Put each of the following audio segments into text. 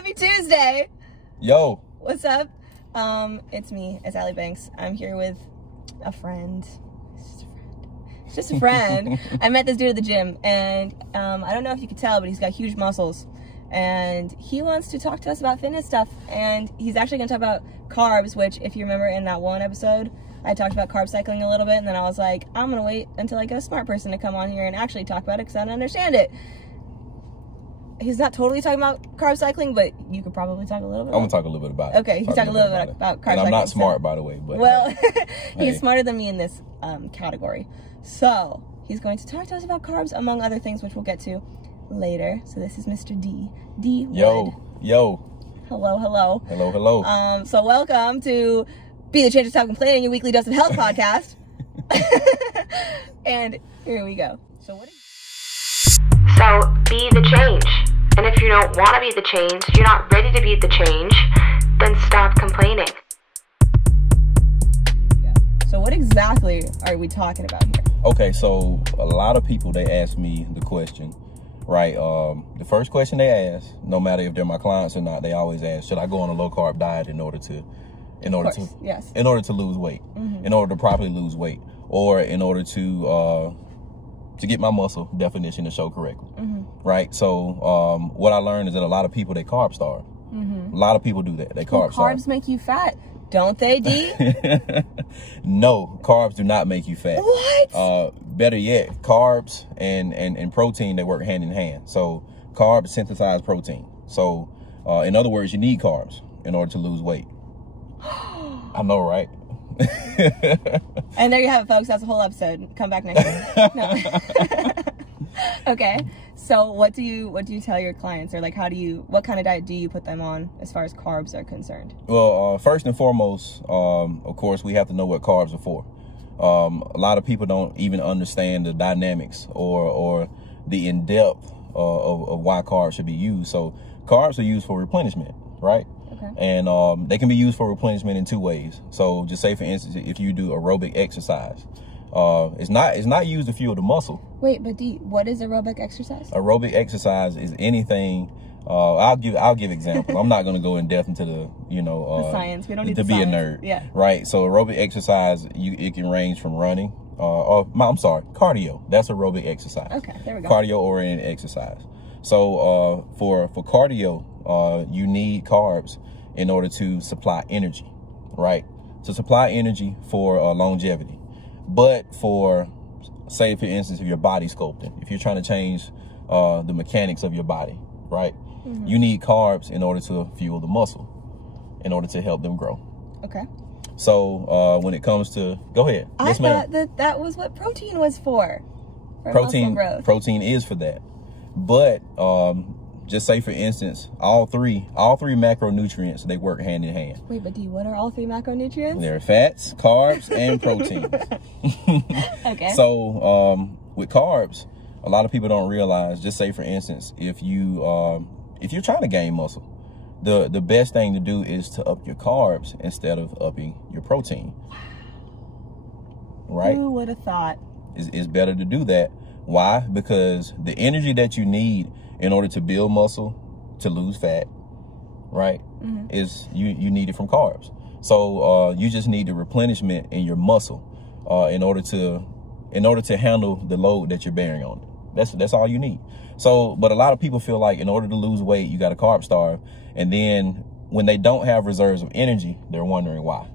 Happy Tuesday. Yo. What's up? It's me, it's Allie Banks. I'm here with a friend. It's just a friend. I met this dude at the gym, and I don't know if you could tell, but he's got huge muscles. And he wants to talk to us about fitness stuff. And he's actually going to talk about carbs, which, if you remember in that one episode, I talked about carb cycling a little bit, and then I was like, I'm going to wait until I get a smart person to come on here and actually talk about it because I don't understand it. He's not totally talking about carb cycling, but you could probably talk a little bit. I'm going to talk a little bit about it. Okay, you can talk a little bit about carb cycling. And I'm not smart, by the way. But well, he's smarter than me in this category. So, he's going to talk to us about carbs, among other things, which we'll get to later. So this is Mr. Dee Wood. Yo. Hello. Hello. So welcome to Be the Change of Stop Complaining, your weekly dose of health podcast. And here we go. So be the change. And if you don't want to be the change, you're not ready to be the change, then stop complaining. So what exactly are we talking about here? Okay, so a lot of people, they ask me the question, right? The first question they ask, no matter if they're my clients or not, they always ask, should I go on a low carb diet in order to lose weight, in order to properly lose weight, or in order to get my muscle definition to show correctly, right? So what I learned is that a lot of people, they carb starve. A lot of people do that. They carb starve. Carbs make you fat, don't they, Dee? No, carbs do not make you fat. What? Better yet, carbs and protein, they work hand in hand. So carbs synthesize protein. So in other words, you need carbs in order to lose weight. I know, right? And there you have it, folks. That's a whole episode. Come back next week. No. Okay. So what do you tell your clients, or like what kind of diet do you put them on as far as carbs are concerned? Well, first and foremost, of course, we have to know what carbs are for. A lot of people don't even understand the dynamics or the in-depth of why carbs should be used. So carbs are used for replenishment, right? Okay. And they can be used for replenishment in two ways. So just say, for instance, if you do aerobic exercise, it's not used to fuel the muscle. Wait, but Dee, what is aerobic exercise? Aerobic exercise is anything. I'll give examples. I'm not going to go in depth into the science. We don't need to be science. A nerd. Yeah. Right. So aerobic exercise, it can range from running. I'm sorry, cardio. That's aerobic exercise. Okay, there we go. Cardio oriented exercise. So for cardio, you need carbs in order to supply energy, right? To supply energy for longevity. But for, say, for instance, if you're body sculpting, if you're trying to change the mechanics of your body, right? You need carbs in order to fuel the muscle, in order to help them grow. Okay. So when it comes to, go ahead. I thought that was what protein was for protein muscle growth. Protein is for that. But just say, for instance, all three macronutrients, they work hand in hand. Wait, but Dee, what are all three macronutrients? They're fats, carbs, and proteins. Okay. So with carbs, a lot of people don't realize, just say, for instance, if you're trying to gain muscle, the best thing to do is to up your carbs instead of upping your protein. Right? Who would have thought? It's better to do that. Why? Because the energy that you need in order to build muscle, to lose fat, right, is you need it from carbs. So you just need the replenishment in your muscle in order to handle the load that you're bearing on it. That's all you need. So, but a lot of people feel like in order to lose weight, you got to carb starve, and then when they don't have reserves of energy, they're wondering why.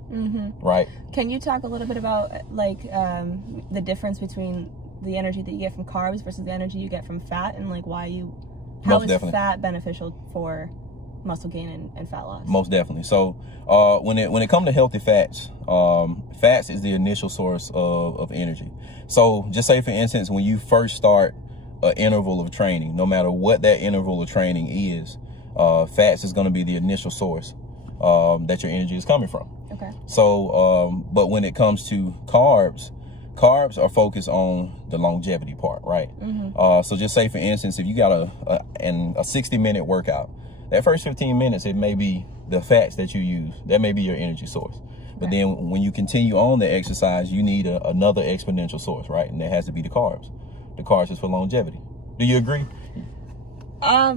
Right? Can you talk a little bit about like the difference between the energy that you get from carbs versus the energy you get from fat, and like how is fat beneficial for muscle gain and fat loss? Most definitely. So when it comes to healthy fats, fats is the initial source of energy. So just say, for instance, when you first start an interval of training, no matter what that interval of training is, fats is going to be the initial source that your energy is coming from. Okay. So but when it comes to carbs are focused on the longevity part, right? So just say, for instance, if you got a 60-minute workout, that first 15 minutes, it may be the fats that you use. That may be your energy source. But then when you continue on the exercise, you need another exponential source, right? And that has to be the carbs. The carbs is for longevity. Do you agree?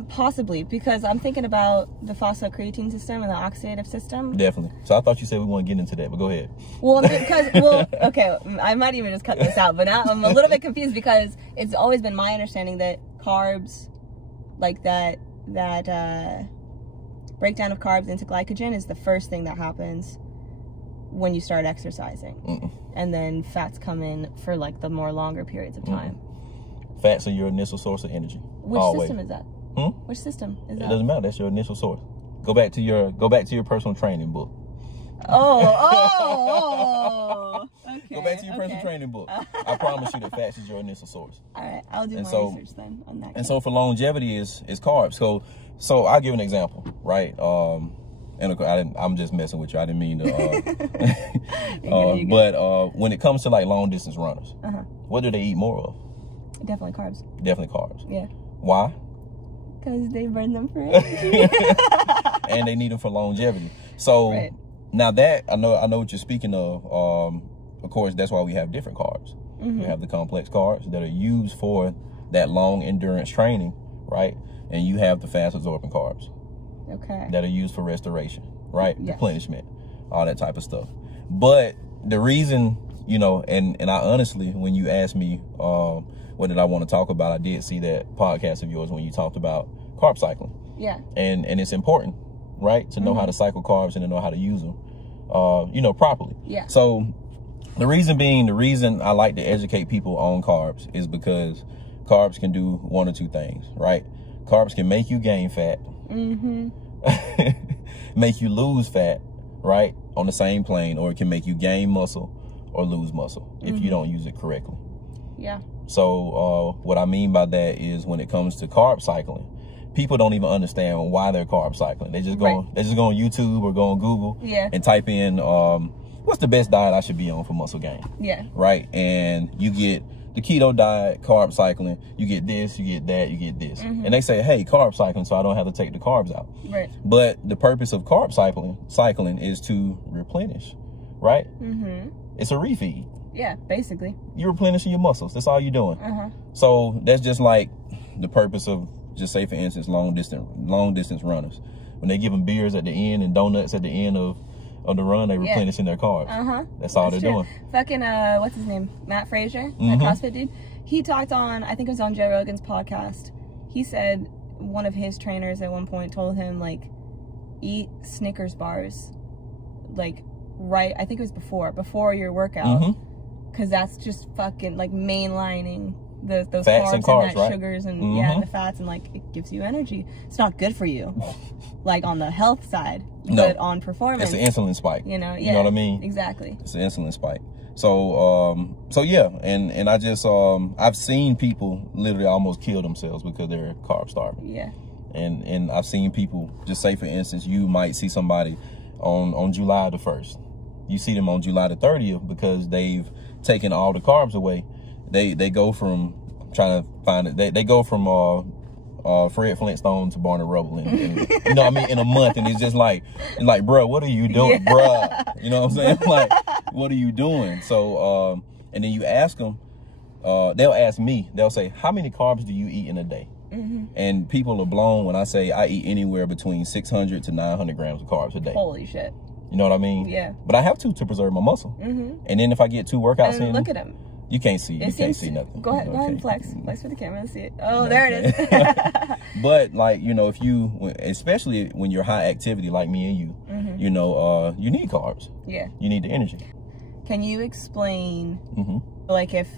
Possibly, because I'm thinking about the phosphocreatine system and the oxidative system. Definitely. So I thought you said we want to get into that, but go ahead. Well, because, okay, I might even just cut this out, but now I'm a little bit confused because it's always been my understanding that carbs, like that breakdown of carbs into glycogen is the first thing that happens when you start exercising. And then fats come in for like the more longer periods of time. Fats are your initial source of energy. Which system is that? Which system is that? It doesn't matter. That's your initial source. Go back to your personal training book. Okay. Go back to your personal training book. I promise you that fats is your initial source. All right, I'll do my research then on that. And so for longevity is carbs. So I'll give an example, right? And I'm just messing with you. I didn't mean to. But when it comes to like long distance runners, what do they eat more of? Definitely carbs. Definitely carbs. Yeah. Why? Because they burn them for energy. And they need them for longevity. So now that I know what you're speaking of. Of course, that's why we have different carbs. We have the complex carbs that are used for that long endurance training, right? And you have the fast absorbing carbs. Okay. That are used for restoration, right? Yes. Replenishment, all that type of stuff. But the reason, and I honestly, when you asked me what did I want to talk about, I did see that podcast of yours when you talked about carb cycling. Yeah. And it's important, right? To know how to cycle carbs and to know how to use them, properly. Yeah. So the reason I like to educate people on carbs is because carbs can do one or two things, right? Carbs can make you gain fat, make you lose fat, right? On the same plane, or it can make you gain muscle or lose muscle if you don't use it correctly. Yeah. So what I mean by that is when it comes to carb cycling, people don't even understand why they're carb cycling. They just go on YouTube or go on Google and type in what's the best diet I should be on for muscle gain. Yeah. Right. And you get the keto diet, carb cycling, you get this, you get that, you get this. And they say, hey, carb cycling, so I don't have to take the carbs out. Right. But the purpose of carb cycling is to replenish, right? It's a refeed. Yeah, basically. You're replenishing your muscles. That's all you're doing. So that's just like the purpose of, just say for instance, long distance runners. When they give them beers at the end and donuts at the end of the run, they replenishing their carbs. That's all they're doing. Fucking what's his name? Matt Frazier, that CrossFit dude. He talked on, I think it was on Joe Rogan's podcast. He said one of his trainers at one point told him, like, eat Snickers bars, like, right, I think it was before your workout, because that's just fucking like mainlining those fats carbs and carbs, that right? Sugars and and the fats, and like it gives you energy. It's not good for you, like on the health side, but on performance, it's an insulin spike. You know what I mean? Exactly. It's an insulin spike. So yeah, and I just I've seen people literally almost kill themselves because they're carb starving. Yeah. And I've seen people, just say for instance, you might see somebody on July the 1st. You see them on July the 30th because they've taken all the carbs away. They go from, I'm trying to find it, they go from Fred Flintstone to Barney Rubble in you know what I mean, in a month. And it's just like bruh, what are you doing? Bruh, you know what I'm saying? Like, what are you doing? So and then you ask them, they'll ask me, they'll say, how many carbs do you eat in a day? And people are blown when I say I eat anywhere between 600 to 900 grams of carbs a day. Holy shit. You know what I mean? Yeah. But I have to preserve my muscle. And then if I get 2 workouts in, look at him. You can't see. You can't see nothing. Go ahead and flex for the camera. Let's see it. Oh, there it is. But like, if you, especially when you're high activity like me and you, you need carbs. Yeah. You need the energy. Can you explain, like, if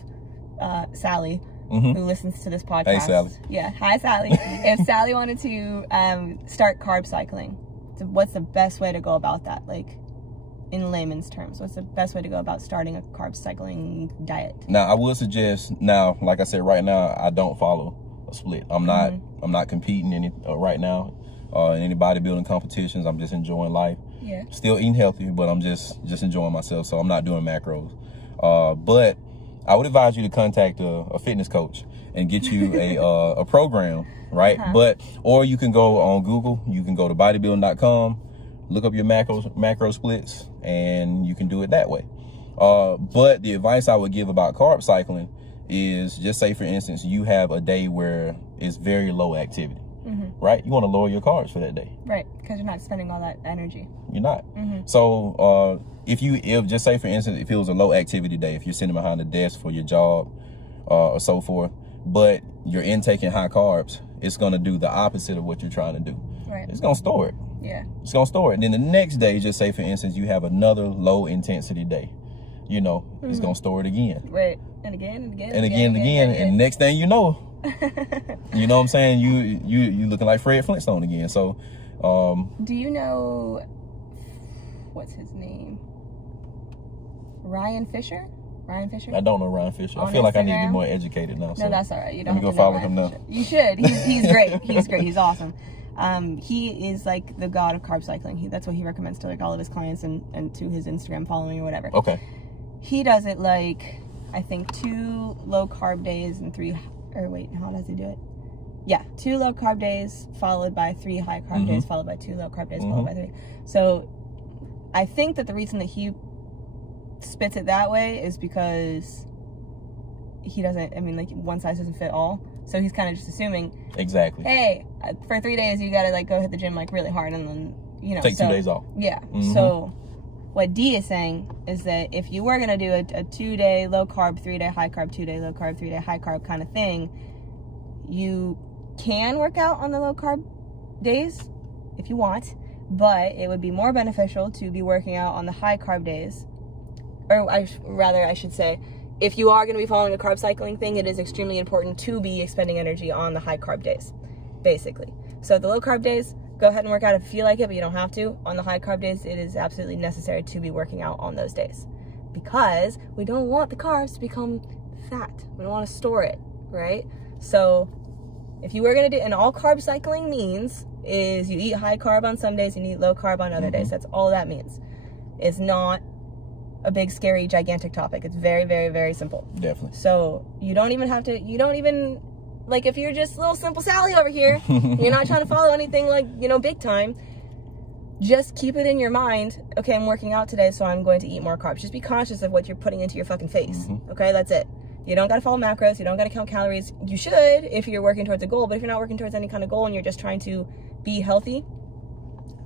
Sally, who listens to this podcast. Hey, Sally. Yeah. Hi, Sally. If Sally wanted to start carb cycling, what's the best way to go about that? Like, in layman's terms, what's the best way to go about starting a carb cycling diet? Now, I would suggest, like I said, right now, I don't follow a split. I'm not competing right now in any bodybuilding competitions. I'm just enjoying life. Yeah. Still eating healthy, but I'm just enjoying myself. So I'm not doing macros. But I would advise you to contact a fitness coach and get you a program, right? Or you can go on Google. You can go to bodybuilding.com, look up your macro splits, and you can do it that way. But the advice I would give about carb cycling is, just say for instance, you have a day where it's very low activity. right? You want to lower your carbs for that day. Right, because you're not spending all that energy. You're not. So if just say for instance, if it was a low activity day, if you're sitting behind a desk for your job or so forth, but you're intaking high carbs, it's going to do the opposite of what you're trying to do. Right. It's going to store it. Yeah. It's going to store it. And then the next day, just say for instance, you have another low intensity day. You know, it's going to store it again. Right. And again and again. And again. And next thing you know, you know what I'm saying? You looking like Fred Flintstone again. So, do you know, what's his name? Ryan Fisher? I don't know Ryan Fisher. On I feel like I need to be Instagram? more educated now. So No, that's all right. You don't let me have go to know follow Ryan him now. Fisher. You should. He's great. He's great. He's awesome. He is like the god of carb cycling. That's what he recommends to like all of his clients and to his Instagram following or whatever. Okay. He does it like, I think 2 low carb days and 3, or wait, how does he do it? Yeah, 2 low carb days followed by 3 high carb days followed by 2 low carb days followed by 3. So I think that the reason that he spits it that way is because he doesn't, I mean, like, one size doesn't fit all. So he's kind of just assuming, exactly, hey, for 3 days you gotta like go hit the gym like really hard and then, you know, take 2 days off. Yeah. So what Dee is saying is that if you were gonna do a 2-day low carb, 3-day high carb, 2-day low carb, 3-day high carb kind of thing, you can work out on the low carb days if you want, but it would be more beneficial to be working out on the high carb days. Or I should say, if you are going to be following a carb cycling thing, it is extremely important to be expending energy on the high carb days, basically. So the low carb days, go ahead and work out if you feel like it, but you don't have to. On the high carb days, it is absolutely necessary to be working out on those days because we don't want the carbs to become fat. We don't want to store it, right? So if you were going to do, and all carb cycling means is you eat high carb on some days and you eat low carb on other days. That's all that means. It's not a big, scary, gigantic topic. It's very, very, very simple. Definitely. So you don't even have to, like, if you're just little simple Sally over here, you're not trying to follow anything like, you know, big time, just keep it in your mind, okay, I'm working out today, so I'm going to eat more carbs. Just be conscious of what you're putting into your fucking face, okay? That's it. You don't got to follow macros. You don't got to count calories. You should if you're working towards a goal, but if you're not working towards any kind of goal and you're just trying to be healthy,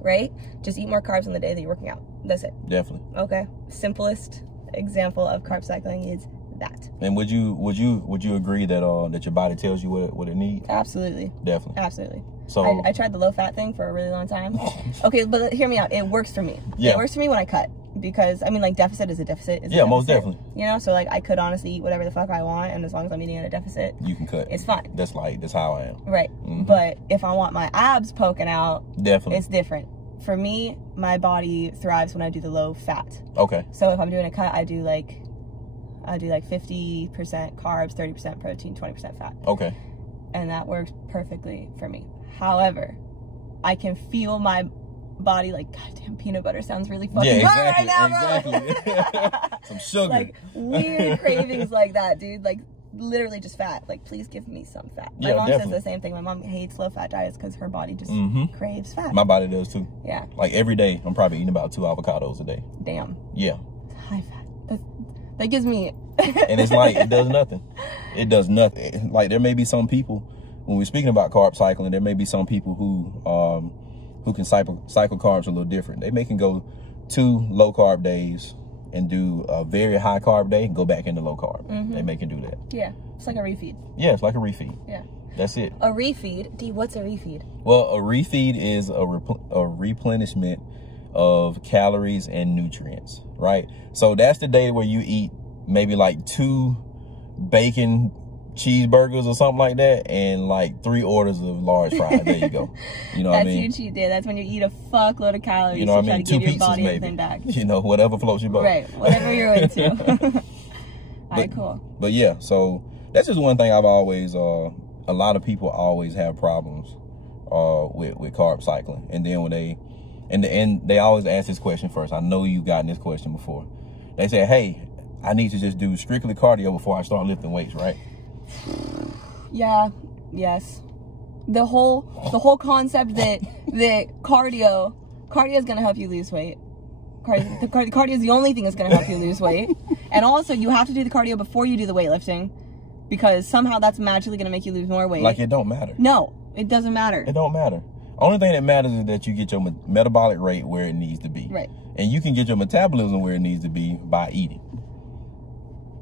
right? Just eat more carbs on the day that you're working out. That's it. Definitely. Okay. Simplest example of carb cycling is that. And would you agree that that your body tells you what it needs? Absolutely. Definitely. Absolutely. So I tried the low fat thing for a really long time. Okay, but hear me out. It works for me. Yeah. It works for me when I cut. Because, I mean, like, deficit is a deficit. Yeah, most definitely. You know, so, like, I could honestly eat whatever the fuck I want, and as long as I'm eating at a deficit, you can cut. It's fine. That's how I am. Right. But if I want my abs poking out, definitely, it's different. For me, my body thrives when I do the low fat. Okay. So if I'm doing a cut, I do like 50% carbs, 30% protein, 20% fat. Okay. And that works perfectly for me. However, I can feel my body like, goddamn, peanut butter sounds really fucking good right now, bro. Exactly. Some sugar. Like weird cravings like that, dude. Like literally just fat. Like, please give me some fat. My mom says the same thing. My mom hates low fat diets because her body just craves fat. My body does too. Yeah. Like every day, I'm probably eating about 2 avocados a day. Damn. Yeah. High fat. That gives me. And it's like it does nothing. It does nothing. Like there may be some people when we're speaking about carb cycling, there may be some people who can cycle carbs a little different. They can go 2 low carb days and do a very high carb day and go back into low carb. They can do that. Yeah, it's like a refeed. Yeah, it's like a refeed. Yeah. That's it. A refeed? Dee, what's a refeed? Well, a refeed is a replenishment of calories and nutrients, right? So that's the day where you eat maybe like 2 bacon cheeseburgers or something like that and like 3 orders of large fries. There you go. You know what I mean? That's your cheat day. That's when you eat a fuckload of calories. You know what I mean? To 2 give your pizzas body maybe. everything back. You know, whatever floats your boat. Right. Whatever you're into. All right, cool. But yeah, so that's just one thing I've always, a lot of people always have problems with carb cycling. And then when they always ask this question first. I know you've gotten this question before. They say, hey, I need to just do strictly cardio before I start lifting weights, right? Yeah. Yes. The whole concept that cardio is going to help you lose weight. Cardio is the only thing that's going to help you lose weight. And also, you have to do the cardio before you do the weightlifting because somehow that's magically going to make you lose more weight. Like it don't matter. No. It doesn't matter. It don't matter. Only thing that matters is that you get your metabolic rate where it needs to be. Right. And you can get your metabolism where it needs to be by eating.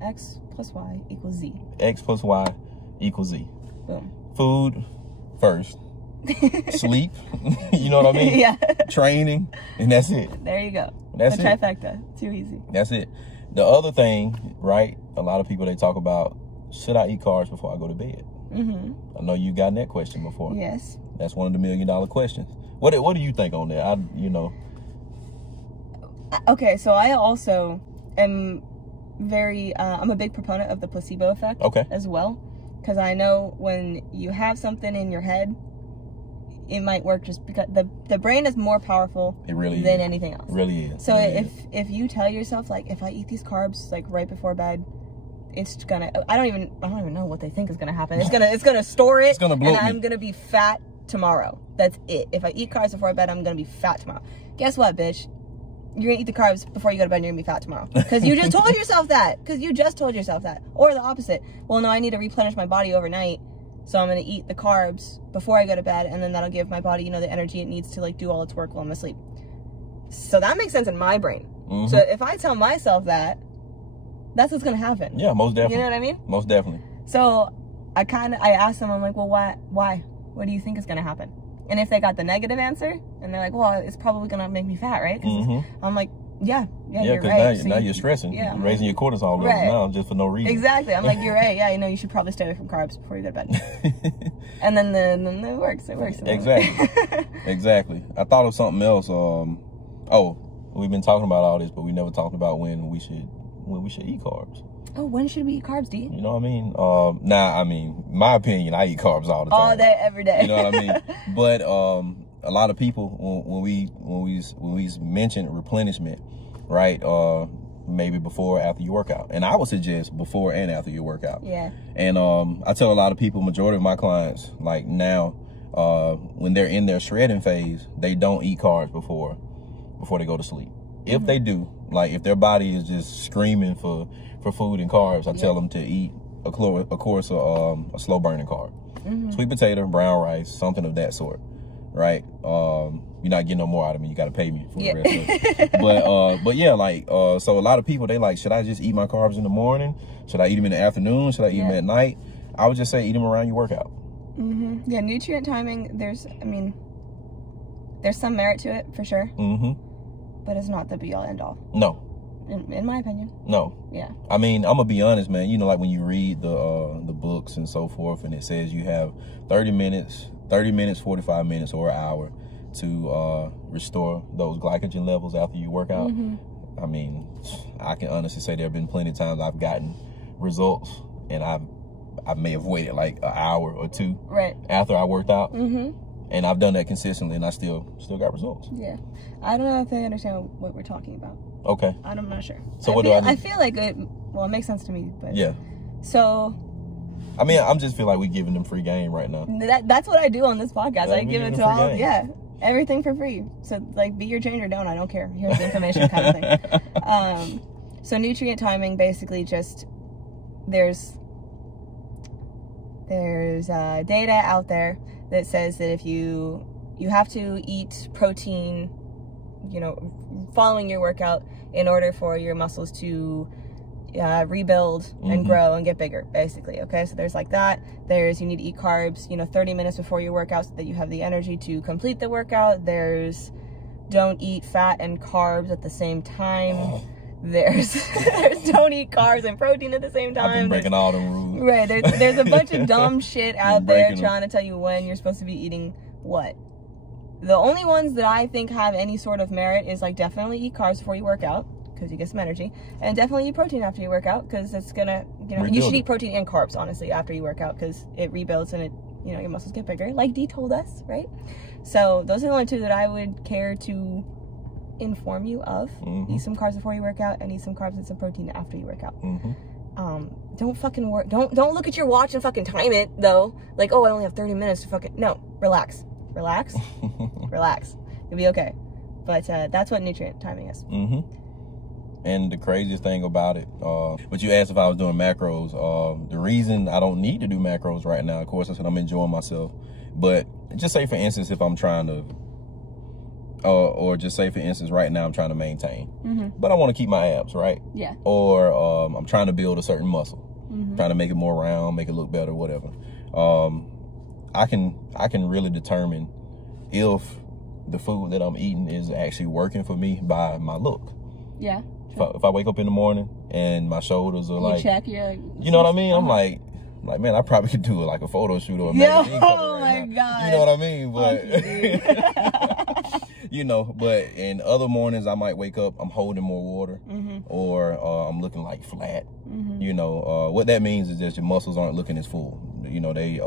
X plus Y equals Z. X plus Y equals Z. Boom. Food first. Sleep. You know what I mean? Yeah. Training. And that's it. There you go. That's the trifecta. Too easy. That's it. The other thing, right? A lot of people, they talk about, should I eat carbs before I go to bed? Mm-hmm. I know you've gotten that question before. Yes. That's one of the $1 million questions. What do you think on that? Okay, so I also am very, I'm a big proponent of the placebo effect as well. Because I know when you have something in your head, it might work just because the brain is more powerful than anything else. It really is. So if you tell yourself, like, if I eat these carbs like right before bed, it's gonna, I don't even know what they think is gonna happen. It's gonna store it. It's gonna bloat and I'm gonna be fat tomorrow. That's it. If I eat carbs before bed, I'm gonna be fat tomorrow. Guess what, bitch? You're gonna eat the carbs before you go to bed and you're gonna be fat tomorrow. Because you just told yourself that. Or the opposite. Well, no, I need to replenish my body overnight. So I'm gonna eat the carbs before I go to bed, and then that'll give my body, the energy it needs to like do all its work while I'm asleep. So that makes sense in my brain. Mm-hmm. So if I tell myself that, that's what's gonna happen. Yeah, most definitely. You know what I mean? Most definitely. So I asked them, I'm like, well, why? What do you think is gonna happen? And if they got the negative answer, and they're like, well, it's probably gonna make me fat, right? Because I'm like, yeah, you're right. Now you're stressing. Yeah, you're raising your cortisol levels now just for no reason. Exactly. I'm like, you're right. Yeah, you should probably stay away from carbs before you go to bed. And then it works. Exactly. Exactly. I thought of something else. We've been talking about all this, but we never talked about when we should eat carbs. Oh, when should we eat carbs, D? You know what I mean? My opinion, I eat carbs all the time. All day, every day. You know what I mean? But a lot of people, when we mention replenishment, right? Maybe before or after your workout. And I would suggest before and after your workout. Yeah. And I tell a lot of people, majority of my clients, like now, when they're in their shredding phase, they don't eat carbs before they go to sleep. If they do, like if their body is just screaming for food and carbs, I tell them to eat a course of a slow burning carb. Sweet potato, brown rice, something of that sort, right? You're not getting no more out of me. You got to pay me for the rest of it. But yeah, like, so a lot of people, they like, should I just eat my carbs in the morning? Should I eat them in the afternoon? Should I eat them at night? I would just say eat them around your workout. Yeah, nutrient timing, there's some merit to it for sure. But it's not the be all end all. No. In my opinion. No. Yeah. I mean, I'm gonna be honest, man. Like when you read the books and so forth, and it says you have 30 minutes, 45 minutes, or an hour to restore those glycogen levels after you work out. I mean, I can honestly say there have been plenty of times I've gotten results, and I may have waited like an hour or two after I worked out. And I've done that consistently, and I still got results. Yeah. I don't know if they understand what we're talking about. Okay. I'm not sure. So what do I do? I feel like it makes sense to me, but yeah. So I mean, I'm just feel like we're giving them free game right now. That's what I do on this podcast. I give it to all, everything for free. So like, be your change or don't, I don't care. Here's the information kind of thing. So nutrient timing, basically just there's data out there that says that if you have to eat protein, following your workout in order for your muscles to rebuild and grow and get bigger, basically. Okay, so there's like that. You need to eat carbs, 30 minutes before your workout so that you have the energy to complete the workout. Don't eat fat and carbs at the same time. There's don't eat carbs and protein at the same time. I've been breaking all the rules. Right, there's a bunch of dumb shit out there trying to tell you when you're supposed to be eating what. The only ones that I think have any sort of merit is like definitely eat carbs before you work out because you get some energy, and definitely eat protein after you work out because it's gonna, you should eat protein and carbs honestly after you work out because it rebuilds and it, your muscles get bigger, like Dee told us, right? So those are the only two that I would care to inform you of. Eat some carbs before you work out and eat some carbs and some protein after you work out. Don't fucking work. Don't look at your watch and fucking time it though. Like, oh, I only have 30 minutes to fucking, no, relax. Relax. You'll be okay. But that's what nutrient timing is. And the craziest thing about it, but you asked if I was doing macros. The reason I don't need to do macros right now, of course, I said I'm enjoying myself But just say, for instance, if I'm trying to, or just say, for instance, right now I'm trying to maintain, but I want to keep my abs, right? Yeah. Or I'm trying to build a certain muscle, trying to make it more round, make it look better, whatever. I can really determine if the food that I'm eating is actually working for me by my look. Yeah. If I wake up in the morning and my shoulders are like, check, you're like, you know what I mean? I'm like, man, I probably could do like a photo shoot or a magazine cover right now. God. You know what I mean? But you know, but in other mornings I might wake up, I'm holding more water, or I'm looking like flat. You know, what that means is that your muscles aren't looking as full. You know, they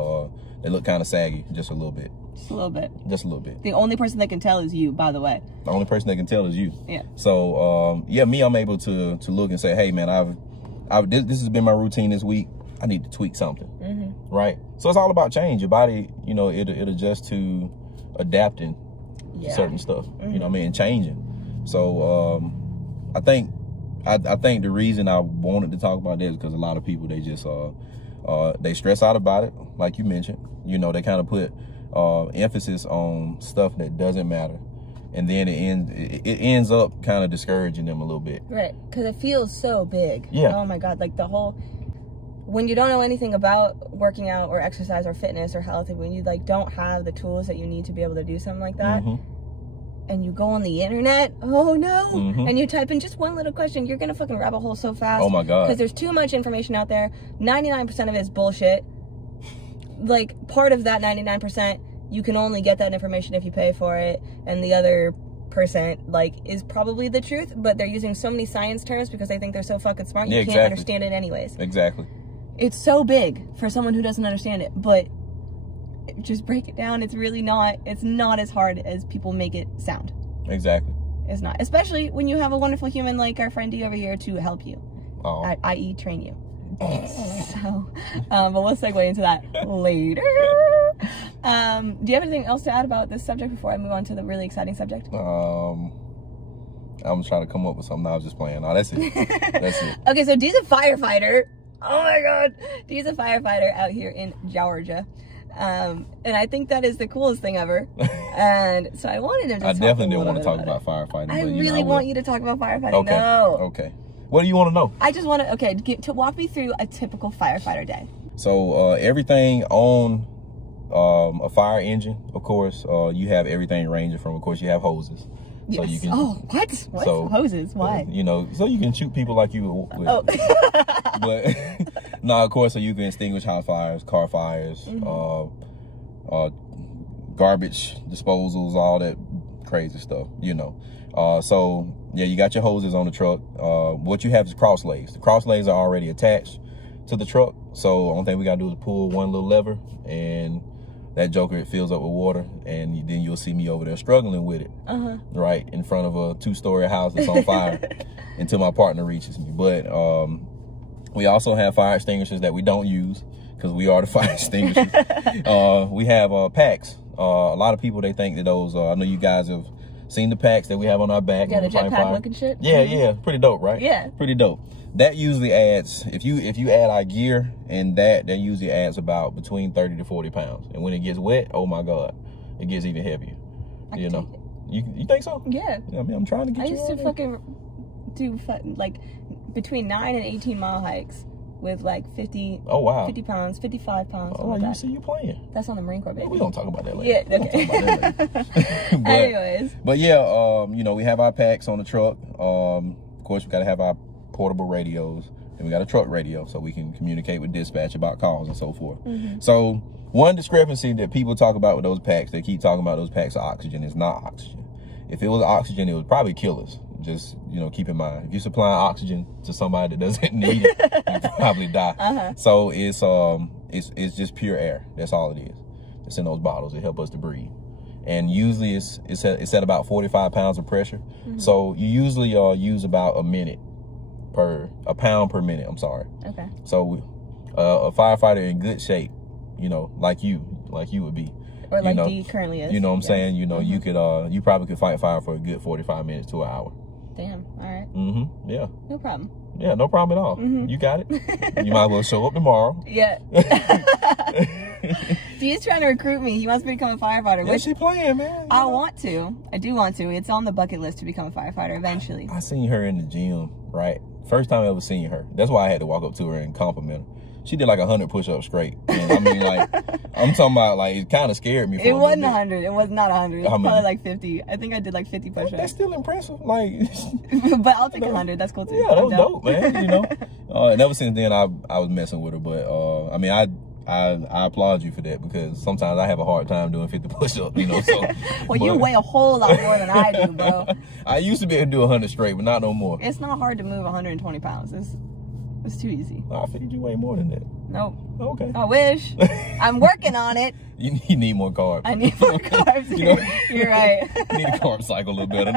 look kind of saggy, just a little bit. Just a little bit. Just a little bit. The only person that can tell is you, by the way. The only person that can tell is you. Yeah. So, yeah, me, I'm able to look and say, hey, man, this has been my routine this week. I need to tweak something, right? So it's all about change. Your body, you know, it adjusts to adapting to certain stuff. You know what I mean? Changing. So, I think the reason I wanted to talk about this is because a lot of people, they just they stress out about it, like you mentioned. You know, they kind of put emphasis on stuff that doesn't matter, and then it ends up kind of discouraging them a little bit. Right, because it feels so big. Yeah. Oh my God, like the whole, when you don't know anything about working out or exercise or fitness or health, when you like don't have the tools that you need to be able to do something like that, and you go on the internet, oh no, and you type in just one little question, you're gonna fucking rabbit hole so fast. Oh my God. Because there's too much information out there. 99% of it is bullshit. Like, part of that 99%, you can only get that information if you pay for it, and the other percent, like, is probably the truth, but they're using so many science terms because they think they're so fucking smart, you can't understand it anyways. Exactly. It's so big for someone who doesn't understand it, but just break it down. It's really not, it's not as hard as people make it sound. Exactly. It's not, especially when you have a wonderful human like our friend Dee over here to help you, i.e. train you. So, but we'll segue into that later. Do you have anything else to add about this subject before I move on to the really exciting subject? I'm trying to come up with something. I was just playing. No, that's it. That's it. Okay, so Dee's a firefighter. Oh my God, Dee's a firefighter out here in Georgia. And I think that is the coolest thing ever. And so I wanted him to talk definitely didn't want to talk about firefighting. I really want you to talk about firefighting. Okay. No. Okay. What do you want to know? I just want to, walk me through a typical firefighter day. So everything on a fire engine, of course, you have everything ranging from, of course, you have hoses. Yes. So you can, what? So, hoses? Why? You know, so you can shoot people like you with. Oh. But no, of course, so you can extinguish hot fires, car fires, garbage disposals, all that crazy stuff, you know. So yeah, you got your hoses on the truck. What you have is cross lays. The cross lays are already attached to the truck. So the only thing we gotta do is pull one little lever, and that joker, it fills up with water, and then you'll see me over there struggling with it, right in front of a 2-story house that's on fire until my partner reaches me. But we also have fire extinguishers that we don't use because we are the fire extinguishers. We have packs. A lot of people, they think that those, I know you guys have seen the packs that we have on our back. Yeah, the jetpack looking shit. Yeah, yeah, pretty dope, right? Yeah, pretty dope. That usually adds, if you add our gear and that usually adds about between 30 to 40 pounds. And when it gets wet, oh my God, it gets even heavier. You know, you think so? Yeah. I mean, I'm trying to get I you. used to fucking do like between 9 and 18 mile hikes with like 50. Oh wow. 50 pounds, 55 pounds. Oh, you see you playing. That's on the Marine Corps, baby. We don't talk about that later. Yeah. Okay. Anyways. But yeah, you know, we have our packs on the truck. Of course, we gotta have our portable radios, and we got a truck radio so we can communicate with dispatch about calls and so forth. So one discrepancy that people talk about with those packs, they keep talking about those packs of oxygen. It's not oxygen. If it was oxygen, it would probably kill us. Just, you know, keep in mind, if you supply oxygen to somebody that doesn't need it, you probably die. So it's just pure air. That's all it is. It's in those bottles. It helps us to breathe. And usually it's at about 45 pounds of pressure. So you usually use about a pound per minute. I'm sorry. Okay. So a firefighter in good shape, you know, like you would be, or like Dee currently is. You know what I'm saying? You know, you could you probably could fight fire for a good 45 minutes to an hour. Damn. All right. Yeah. No problem. Yeah, no problem at all. You got it. You might as well show up tomorrow. Yeah. Do He's trying to recruit me. He wants me to become a firefighter. Yeah, she playing, man. I want to. I do want to. It's on the bucket list to become a firefighter eventually. I seen her in the gym, right? First time I ever seen her. That's why I had to walk up to her and compliment her. She did like 100 push-ups straight. And I mean, like, I'm talking about, like, it kind of scared me. It wasn't 100. It was not 100. It was probably like 50. I think I did like 50 push-ups. That's still impressive. Like, but I'll take 100. That's cool too. Yeah, that was dope, man. You know. And ever since then, I was messing with her. But I mean, I applaud you for that, because sometimes I have a hard time doing 50 push-ups. You know. So. Well, you weigh a whole lot more than I do, bro. I used to be able to do 100 straight, but not no more. It's not hard to move 120 pounds. It's too easy. I figured you weigh more than that. Nope. Okay. I wish. I'm working on it. You need more carbs. I need more carbs. You're right. You need a carb cycle a little better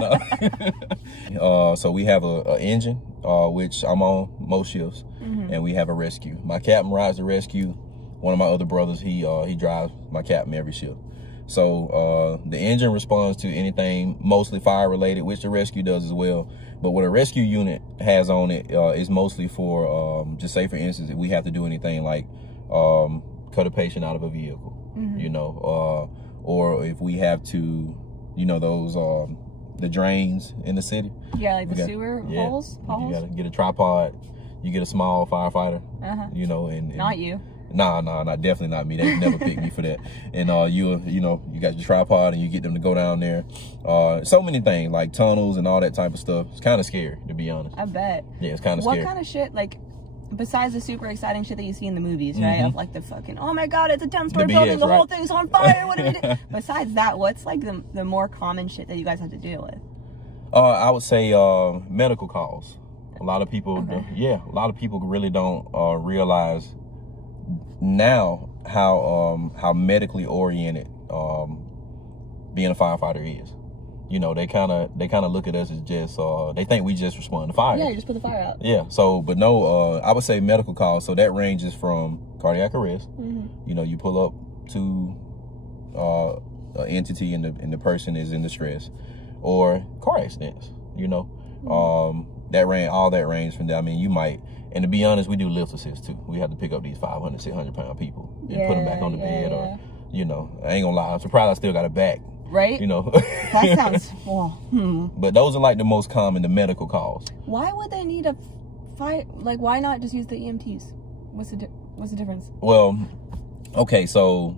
now. So we have a engine, which I'm on most shifts, and we have a rescue. My captain rides the rescue. One of my other brothers, he drives my captain every shift. So the engine responds to anything mostly fire related, which the rescue does as well. But what a rescue unit has on it is mostly for, just say for instance, if we have to do anything like cut a patient out of a vehicle, you know, or if we have to, you know, those, the drains in the city. Yeah, like the sewer holes. You gotta get a tripod, you get a small firefighter, you know, and not you. Nah, definitely not me. They never picked me for that. And you know, you got your tripod and you get them to go down there. So many things like tunnels and all that type of stuff. It's kind of scary, to be honest. I bet. Yeah, it's kind of scary. What kind of shit, like, besides the super exciting shit that you see in the movies, right? Of like the fucking, oh my god, it's a 10-story building, the whole thing's on fire. What do we do? Besides that, what's like the more common shit that you guys have to deal with? I would say medical calls. A lot of people, a lot of people really don't realize now how medically oriented being a firefighter is. You know, they kind of look at us as just they think we just respond to fire. Yeah, you just put the fire out. Yeah. So, but no, I would say medical calls. So that ranges from cardiac arrest. You know, you pull up to an entity and the person is in distress, or car accidents. You know, all that range from there. I mean, you might. And to be honest, we do lift assist too. We have to pick up these 500, 600 pound people and put them back on the bed, or, you know, I ain't gonna lie, I'm surprised I still got a back. Right? You know. That sounds, But those are like the most common, the medical calls. Why would they need a fight? Like, why not just use the EMTs? What's the difference? Well, okay, so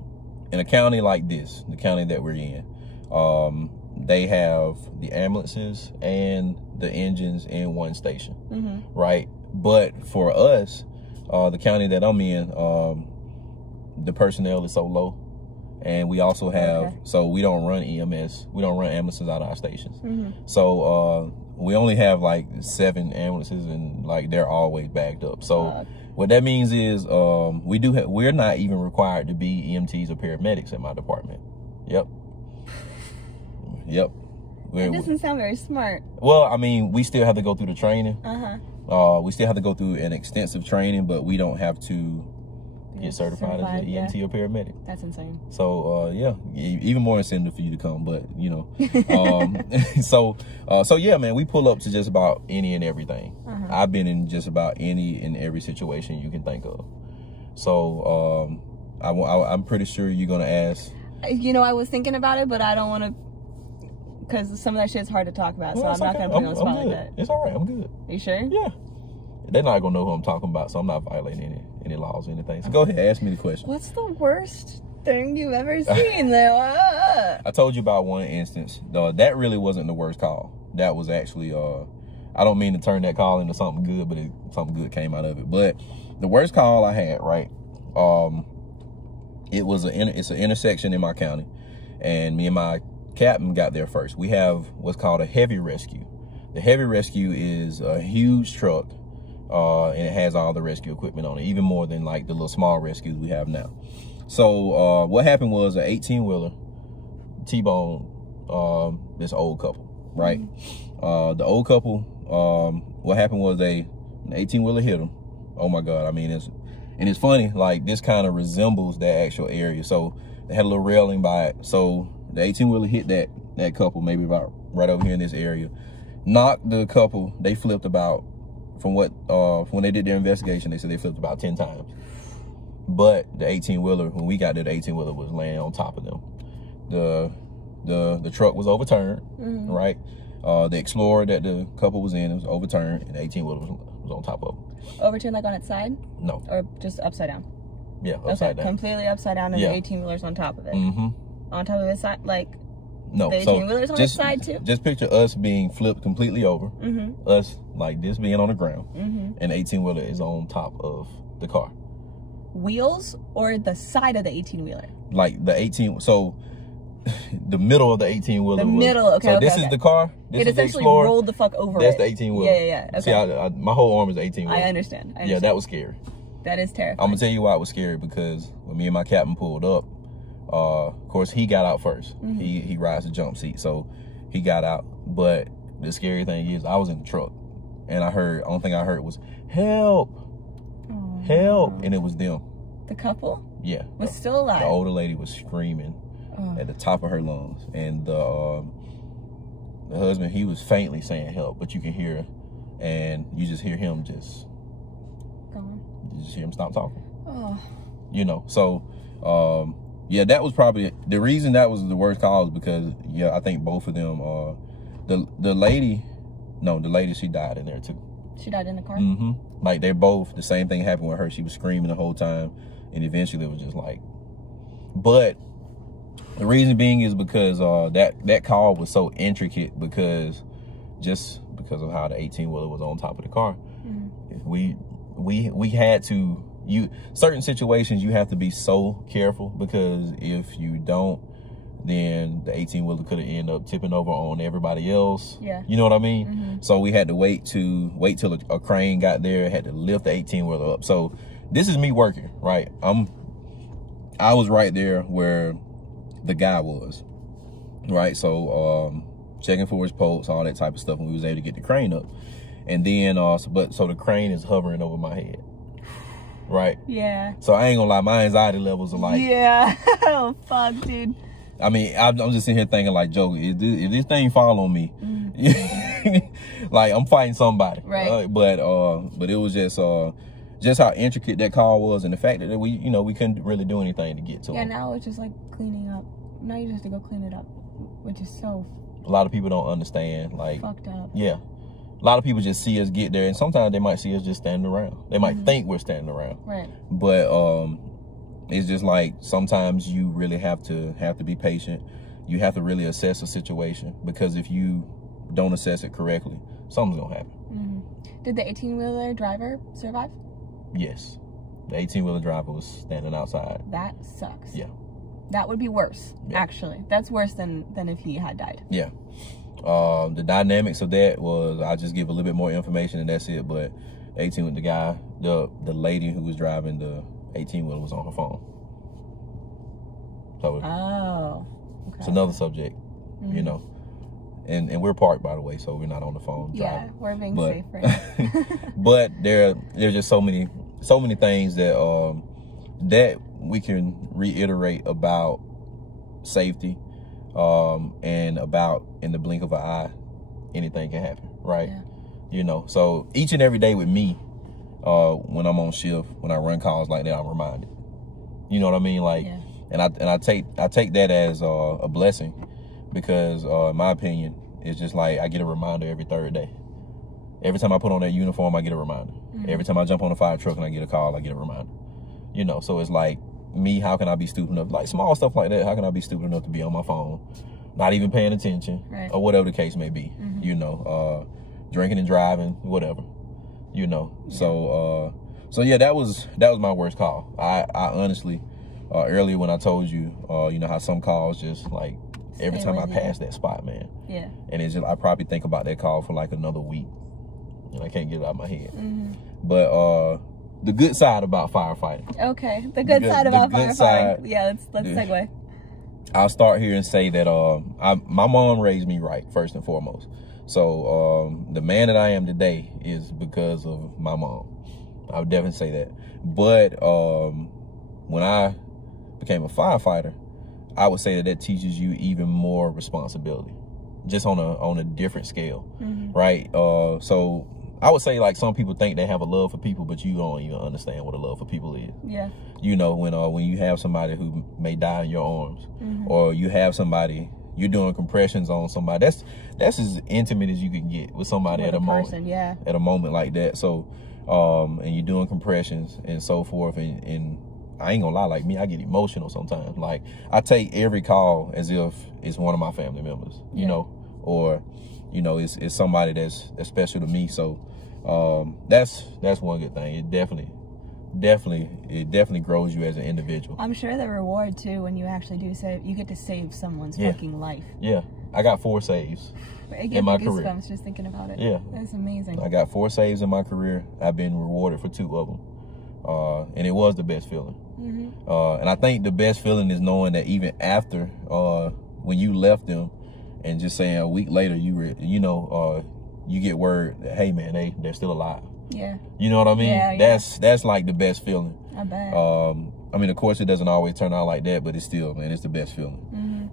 in a county like this, the county that we're in, they have the ambulances and the engines in one station, right? But for us, the county that I'm in, the personnel is so low, and we also have, so we don't run EMS, we don't run ambulances out of our stations. So we only have like 7 ambulances, and like they're always backed up. So what that means is we're not even required to be EMTs or paramedics in my department. Yep. It doesn't sound very smart. Well, I mean, we still have to go through the training. We still have to go through an extensive training, but we don't have to get certified as an EMT or paramedic. That's insane. So, yeah, even more incentive for you to come, but, you know. So yeah, man, we pull up to just about any and everything. I've been in just about any and every situation you can think of. So, I'm pretty sure you're going to ask. You know, I was thinking about it, but I don't want to, because some of that shit's hard to talk about, so I'm not going to put you on the spot like that. It's all right. I'm good. Are you sure? Yeah. They're not going to know who I'm talking about, so I'm not violating any laws or anything. So go ahead, ask me the question. What's the worst thing you've ever seen, though? I told you about one instance. That really wasn't the worst call. That was actually, I don't mean to turn that call into something good, but something good came out of it. But the worst call I had, right, it's an intersection in my county, and me and my captain got there first. We have what's called a heavy rescue. The heavy rescue is a huge truck, and it has all the rescue equipment on it, even more than like the little small rescues we have now. So what happened was an 18-wheeler T-bone this old couple, right? The old couple, what happened was an 18-wheeler hit them. Oh my God, I mean, it's funny, like this kind of resembles that actual area. So they had a little railing by it. So the 18-wheeler hit that couple, maybe about right over here in this area. Knocked the couple, they flipped about, from when they did their investigation, they said they flipped about 10 times. But the 18-wheeler, when we got there, the 18-wheeler was laying on top of them. The truck was overturned, right? The Explorer that the couple was in was overturned, and the 18-wheeler was on top of it. Overturned like on its side? No. Or just upside down? Yeah, upside down. Completely upside down, and the 18-wheeler's on top of it. On top of its side, like no. The 18-wheeler's on its side too. Just picture us being flipped completely over. Us like this being on the ground, and the 18-wheeler is on top of the car. Wheels or the side of the 18-wheeler? Like the 18. So the middle of the 18-wheeler. The middle. Okay. So okay, this is the car. This it is the essentially Explorer. rolled the fuck over. That's it. the 18-wheeler. Yeah. Okay. See, my whole arm is 18-wheeler. I understand. Yeah, that was scary. That is terrifying. I'm gonna tell you why it was scary, because when me and my captain pulled up, of course he got out first. He rides the jump seat, so he got out. But the scary thing is, I was in the truck, and only thing I heard was help, help, and it was them. The couple? Yeah. Was still alive. The older lady was screaming at the top of her lungs, and the husband, he was faintly saying help, but you can hear, and you just hear him just. You just hear him stop talking. You know, so yeah, that was probably the reason that was the worst call, is because I think both of them, the lady, she died in there too. She died in the car? Like they're both, the same thing happened with her. She was screaming the whole time, and eventually it was just like, but the reason being is because that call was so intricate, because of how the 18-wheeler was on top of the car. We had to, certain situations you have to be so careful, because if you don't, then the 18-wheeler could have ended up tipping over on everybody else. Yeah. You know what I mean? So we had to wait till a crane got there, had to lift the 18-wheeler up. So this is me working, right? I was right there where the guy was, right? So checking for his pulse, all that type of stuff, and we was able to get the crane up. And then, so the crane is hovering over my head, right? Yeah. So I ain't gonna lie, my anxiety levels are like. Yeah. Oh, fuck, dude. I mean, I'm just sitting here thinking like, Joe, if this thing fall on me, like I'm fighting somebody. Right. But it was just how intricate that call was, and the fact that we couldn't really do anything to get to it. Yeah, now it's just like cleaning up. Now you just have to go clean it up, which is so. A lot of people don't understand, like. Fucked up. Yeah. A lot of people just see us get there, and sometimes they might see us just standing around. They might think we're standing around. Right. But it's just like sometimes you really have to be patient. You have to really assess a situation, because if you don't assess it correctly, something's gonna happen. Did the 18-wheeler driver survive? Yes. The 18-wheeler driver was standing outside. That sucks. Yeah. That would be worse, actually. That's worse than if he had died. Yeah. The dynamics of that was, I'll just give a little bit more information and that's it. But the lady who was driving the 18-wheeler was on her phone. So okay. It's another subject, you know. And we're parked, by the way, so we're not on the phone driving. Yeah, we're being safe right now. But there's just so many things that that we can reiterate about safety, and about in the blink of an eye, anything can happen, right? Yeah. You know, so each and every day with me, when I'm on shift, when I run calls like that, I'm reminded. You know what I mean? Like, and I take that as a blessing, because in my opinion, it's just like I get a reminder every third day. Every time I put on that uniform, I get a reminder. Every time I jump on a fire truck and I get a call, I get a reminder. You know, so it's like, me, how can I be stupid enough, like small stuff like that, how can I be stupid enough to be on my phone, not even paying attention, or whatever the case may be, you know, drinking and driving, whatever, you know. So yeah, that was my worst call. I honestly, earlier when I told you, you know how some calls just like, every time I pass that spot, man. Yeah. And it's just, I probably think about that call for like another week, and I can't get it out of my head. But the good side about firefighting. Okay, the good side about firefighting. Yeah, let's segue. I'll start here and say that my mom raised me right, first and foremost. So the man that I am today is because of my mom. I would definitely say that. But when I became a firefighter, I would say that teaches you even more responsibility, just on a different scale, right? So I would say like some people think they have a love for people, but you don't even understand what a love for people is. Yeah. You know, when you have somebody who may die in your arms, or you have somebody, you're doing compressions on somebody. That's as intimate as you can get with somebody at a moment. Yeah. At a moment like that. So, and you're doing compressions and so forth, and I ain't gonna lie, like me, I get emotional sometimes. Like I take every call as if it's one of my family members, you know, or you know, it's somebody that's special to me. So that's one good thing. It definitely grows you as an individual. I'm sure the reward too when you actually do save, you get to save someone's fucking life. Yeah, I got 4 saves in my career. Goosebumps just thinking about it. Yeah, that's amazing. I got 4 saves in my career. I've been rewarded for 2 of them, and it was the best feeling. And I think the best feeling is knowing that even after when you left them, and just saying a week later you get word that, hey man, they're still alive. Yeah. You know what I mean? Yeah, that's like the best feeling. I bet. I mean, of course it doesn't always turn out like that, but it's still, man, it's the best feeling.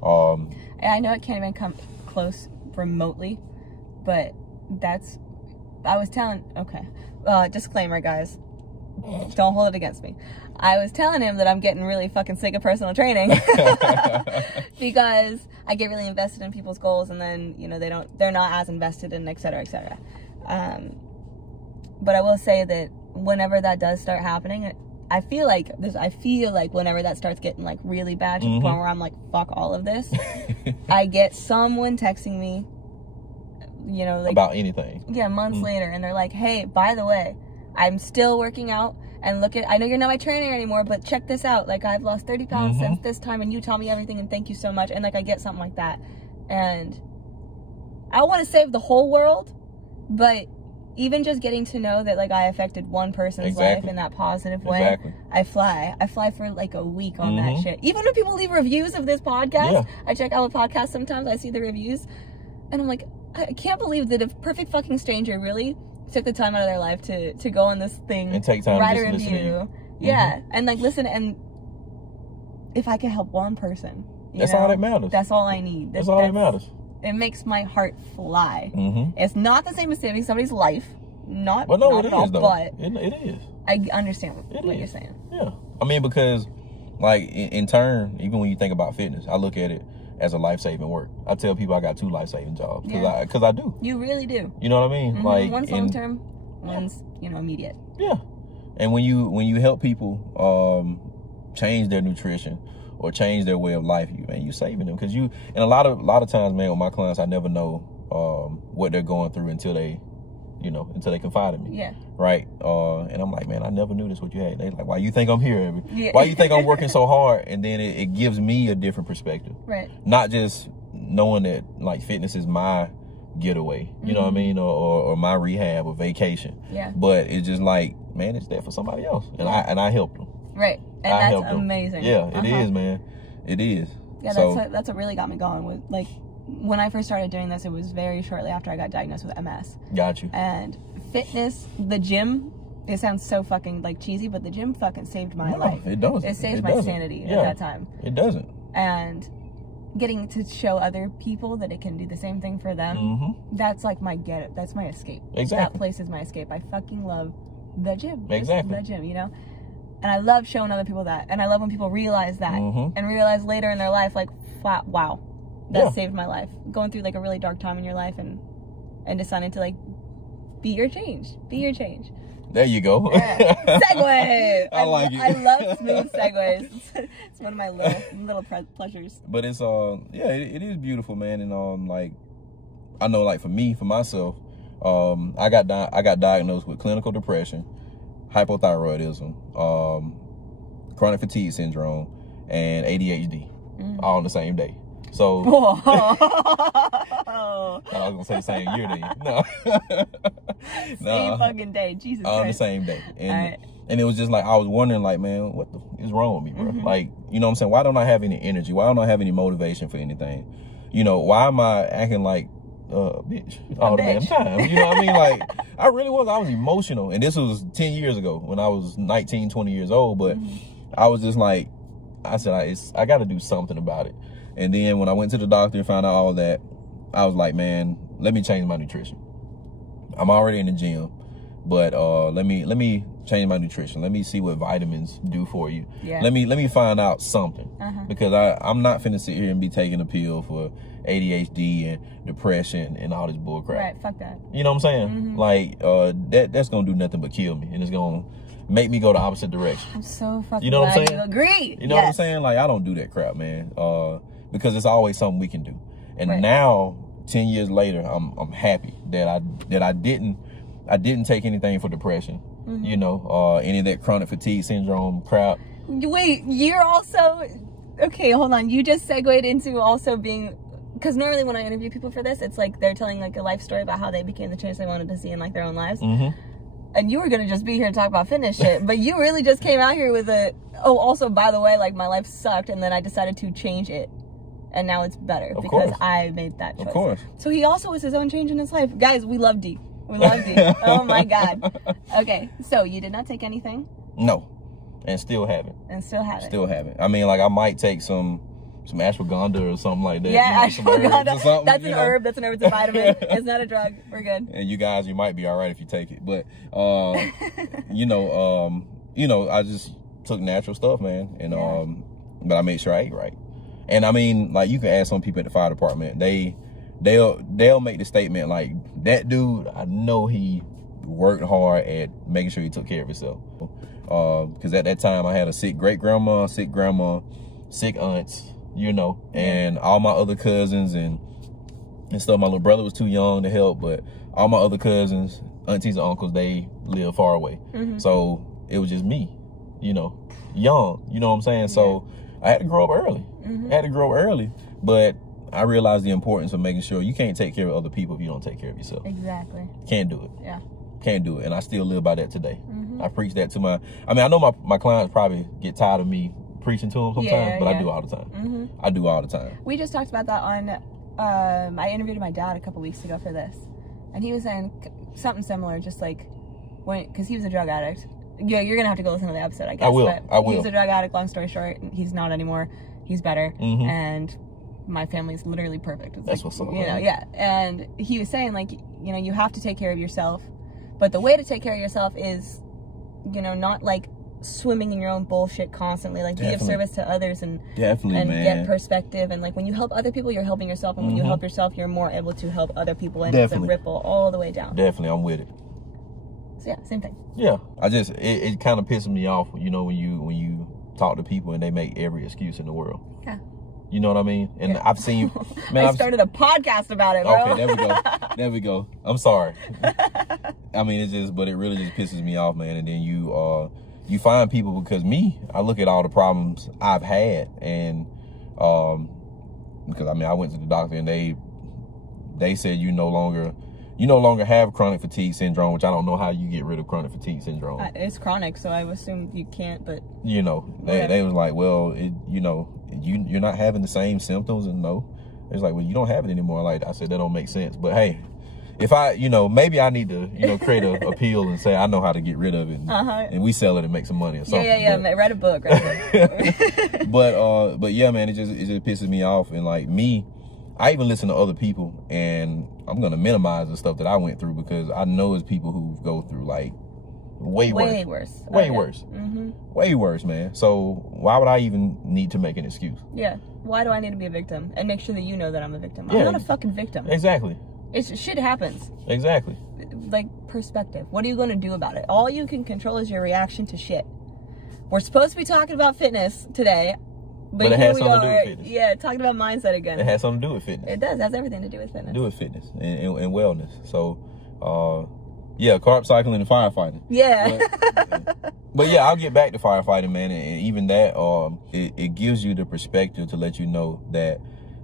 I know it can't even come close remotely, but disclaimer, guys. Don't hold it against me. I was telling him that I'm getting really fucking sick of personal training because I get really invested in people's goals, and then, you know, they're not as invested in et cetera, et cetera. But I will say that whenever that does start happening, I feel like whenever that starts getting like really bad to the point where I'm like, fuck all of this, I get someone texting me, you know, like about anything. Yeah, months later, and they're like, hey, by the way, I'm still working out, and I know you're not my trainer anymore, but check this out. Like, I've lost 30 pounds since this time, and you taught me everything, and thank you so much. And like, I get something like that, and I want to save the whole world, but even just getting to know that like I affected one person's life in that positive way, I fly for like a week on that shit. Even when people leave reviews of this podcast, I check out a podcast sometimes, I see the reviews, and I'm like, I can't believe that a perfect fucking stranger really took the time out of their life to go on this thing and take time write to a review. Yeah, and like listen, and if I can help one person, that's all that matters. That's all I need. That's all that matters. It makes my heart fly. It's not the same as saving somebody's life. Not at all, but it is. I understand what you're saying. Yeah, I mean, because like in turn, even when you think about fitness, I look at it as a life-saving work. I tell people I got 2 life-saving jobs because I do. You really do. You know what I mean? Like one's long-term, one's immediate. Yeah, and when you help people change their nutrition or change their way of life, you saving them, because and a lot of times, man, with my clients, I never know what they're going through until they confide in me. Yeah. Right. And I'm like, man, I never knew this what you had. They like, why you think I'm here? Why you think I'm working so hard? And then it gives me a different perspective. Right. Not just knowing that like fitness is my getaway, you know what I mean, or my rehab or vacation. Yeah. But it's just like, man, it's there for somebody else, and I helped them. Right. And that's amazing. Yeah, it is, man. It is. Yeah, that's what really got me going with like. When I first started doing this, it was very shortly after I got diagnosed with MS. Got you. And fitness, the gym, it sounds so fucking like cheesy, but the gym fucking saved my life. It doesn't. It saved my sanity at that time. It doesn't. And getting to show other people that it can do the same thing for them, that's like that's my escape. Exactly. That place is my escape. I fucking love the gym. Exactly. The gym, you know? And I love showing other people that. And I love when people realize that and realize later in their life, like, wow. That saved my life. Going through like a really dark time in your life and deciding to like be your change. Be your change. There you go. Yeah. Segue. I like it. I love smooth segues. It's one of my little pleasures. But it's it is beautiful, man. And like I know, like for myself, I got diagnosed with clinical depression, hypothyroidism, chronic fatigue syndrome, and ADHD all on the same day. So I was gonna say same year then. No. Same fucking day. Jesus Christ. On the same day. And it was just like I was wondering, like, man, what is wrong with me, bro? Like, you know what I'm saying? Why don't I have any energy? Why don't I have any motivation for anything? You know, why am I acting like a bitch all the damn time? You know what I mean? Like, I was emotional. And this was 10 years ago when I was 19, 20 years old. But I was just like, I said, I got to do something about it. And then when I went to the doctor and found out all that, I was like, man, let me change my nutrition. I'm already in the gym. But let me change my nutrition. Let me see what vitamins do for you. Yeah. Let me find out something. Because I'm not finna sit here and be taking a pill for ADHD and depression and all this bull crap. Right, fuck that. You know what I'm saying? Like that's gonna do nothing but kill me, and it's gonna make me go the opposite direction. I'm so fucking you know what I'm glad saying? you agree. You know what I'm saying? Like, I don't do that crap, man. Because it's always something we can do. And now, 10 years later, I'm happy that I didn't take anything for depression. You know, any of that chronic fatigue syndrome crap. Wait, you're also, okay, hold on. You just segued into also being, because normally when I interview people for this, it's like they're telling like a life story about how they became the change they wanted to see in like their own lives. And you were going to just be here and talk about fitness shit, but you really just came out here with also, by the way, like my life sucked and then I decided to change it. And now it's better because I made that choice. Of course. So he also was his own change in his life. Guys, we love Dee. We love Dee. Oh my God. Okay, so you did not take anything? No. And still haven't. And still haven't. Still haven't. I mean, like, I might take some ashwagandha or something like that. Yeah, you know, ashwagandha. That's an herb. That's an herb. It's a vitamin. It's not a drug. We're good. And you guys, you might be all right if you take it. But, you know, I just took natural stuff, man. And, but I made sure I ate right. And I mean, like, you can ask some people at the fire department. They'll make the statement like, that dude, I know he worked hard at making sure he took care of himself. Because at that time I had a sick great grandma, sick aunts, you know, and all my other cousins and stuff. My little brother was too young to help, but all my other cousins, aunties and uncles, they live far away. So it was just me, you know, young, you know what I'm saying? So I had to grow up early. I had to grow up early, but I realized the importance of making sure you can't take care of other people if you don't take care of yourself. Exactly. Can't do it. Yeah. Can't do it. And I still live by that today. I preach that to I know my clients probably get tired of me preaching to them sometimes, but I do all the time. I do all the time. We just talked about that on, I interviewed my dad a couple weeks ago for this. And he was saying something similar, just like, because he was a drug addict. Yeah, you're going to have to go listen to the episode, I guess. I will. He was a drug addict, long story short. He's not anymore. He's better. And my family's literally perfect. It's That's like, what's up. You know, yeah. And he was saying, like, you know, you have to take care of yourself. But the way to take care of yourself is, you know, not like swimming in your own bullshit constantly. Like, be of service to others and get perspective. And like, when you help other people, you're helping yourself. And when you help yourself, you're more able to help other people. And it's a ripple all the way down. Definitely, I'm with it. So yeah, same thing. Yeah, I just it kind of pisses me off, you know, when you talk to people and they make every excuse in the world. Yeah. You know what I mean? And I've seen, man, I started a podcast about it, bro. Okay, there we go. There we go. I'm sorry. I mean, but it really just pisses me off, man. And then you find people, because I look at all the problems I've had, and because I mean, I went to the doctor and they said you no longer have chronic fatigue syndrome, which I don't know how you get rid of chronic fatigue syndrome. It's chronic, so I assume you can't, but you know, they was like, well, you know, you're not having the same symptoms, and it's like, well, you don't have it anymore. Like I said, that don't make sense. But hey, if maybe I need to, create a pill and say I know how to get rid of it, and we sell it and make some money or something. Yeah. Write a book. But yeah, man, it just pisses me off. And like I even listen to other people, and I'm gonna minimize the stuff that I went through, because I know it's people who go through like way worse. Way worse, man. So why would I even need to make an excuse? Yeah. Why do I need to be a victim and make sure that you know that I'm a victim? I'm not a fucking victim. Exactly. Shit happens. Exactly. Like, perspective. What are you going to do about it? All you can control is your reaction to shit. We're supposed to be talking about fitness today, but it here has we something to are. do with fitness. Yeah, talking about mindset again. It has something to do with fitness. It does. It has everything to do with fitness. And wellness. So, yeah, carb cycling and firefighting. Yeah. But yeah, I'll get back to firefighting, man. And even that, it gives you the perspective to let you know that,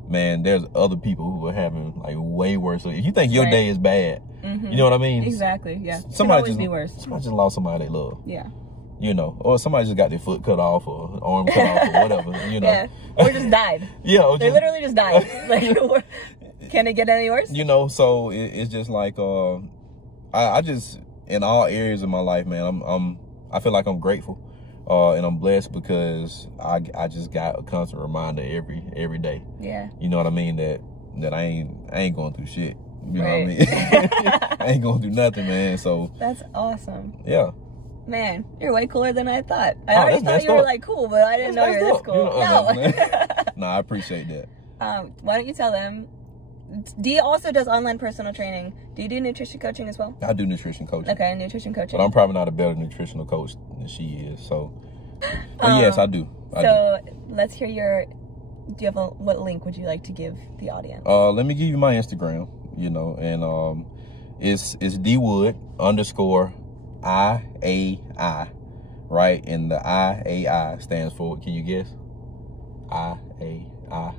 man, there's other people who are having like way worse. So if you think your day is bad, you know what I mean? Exactly. Yeah. Somebody just be worse. Somebody just lost somebody they love. Yeah. You know, or somebody just got their foot cut off or arm cut off or whatever. You know. Yeah. Or just died. Yeah. They literally just died. Like, can it get any worse? You know. So it's just like I just, in all areas of my life, man, I feel like I'm grateful. And I'm blessed because I just got a constant reminder every day. Yeah. You know what I mean? That I ain't going through shit. You know what I mean? I ain't gonna do nothing, man. So that's awesome. Yeah. Man, you're way cooler than I thought. I already thought you were like cool, but I didn't know you were this cool. No, I appreciate that. Why don't you tell them? Dee also does online personal training. Do you do nutrition coaching as well? I do nutrition coaching. Okay, nutrition coaching. But I'm probably not a better nutritional coach than she is. So, but yes, I do. Let's hear your. Do you have what link would you like to give the audience? Let me give you my Instagram. You know, and it's Dee Wood _IAI, right? And the IAI stands for, can you guess? IAI.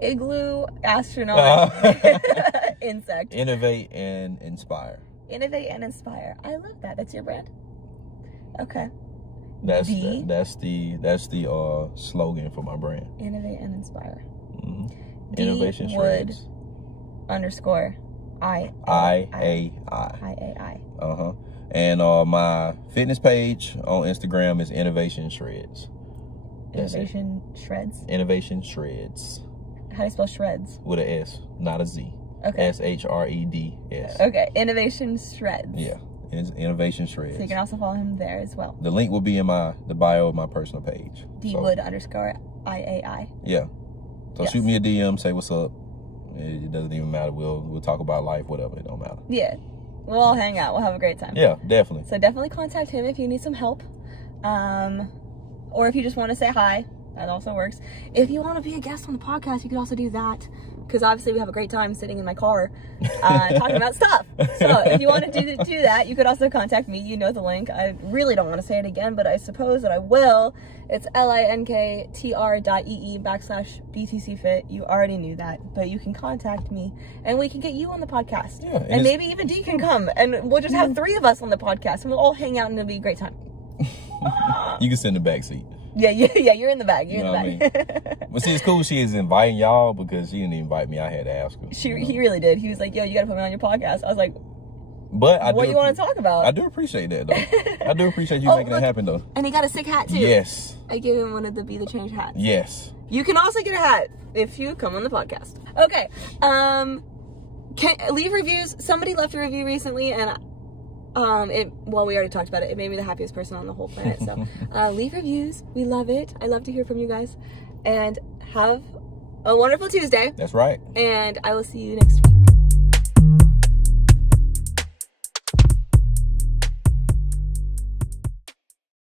Igloo astronaut insect. Innovate and inspire. Innovate and inspire. I love that. That's your brand. Okay. That's the slogan for my brand. Innovate and inspire. Mm-hmm. Innovation Shreds. _IAI. And my fitness page on Instagram is Innovation Shreds. Innovation Shreds. Innovation Shreds. How do you spell shreds? With an S, not a Z. Okay. SHREDS. Okay. Innovation Shreds. Yeah. It's Innovation Shreds. So you can also follow him there as well. The link will be in the bio of my personal page. Dee Wood _IAI. Yeah. So shoot me a DM, say what's up. It doesn't even matter. We'll talk about life, whatever. It don't matter. Yeah. We'll all hang out. We'll have a great time. Yeah, definitely. So definitely contact him if you need some help. Or if you just want to say hi. That also works. If you want to be a guest on the podcast, you could also do that. Because obviously we have a great time sitting in my car talking about stuff. So if you want to do that, you could also contact me. You know the link. I really don't want to say it again, but I suppose that I will. It's linktr.ee/BTCFit. You already knew that, but you can contact me and we can get you on the podcast. Yeah, and maybe even Dee can come and we'll just have 3 of us on the podcast and we'll all hang out and it'll be a great time. You can sit in the back seat. Yeah, you're in the back. You're in the back. I mean? But see, it's cool she is inviting y'all because she didn't invite me. I had to ask her. He really did. He was like, yo, you got to put me on your podcast. I was like, but what do you want to talk about? I do appreciate that, though. I do appreciate you making it happen, though. And he got a sick hat, too. Yes. I gave him one of the Be The Change hats. Yes. You can also get a hat if you come on the podcast. Okay. Leave reviews. Somebody left a review recently, and we already talked about it. It made me the happiest person on the whole planet. So leave reviews. We love it. I love to hear from you guys. And have a wonderful Tuesday. That's right. And I will see you next week.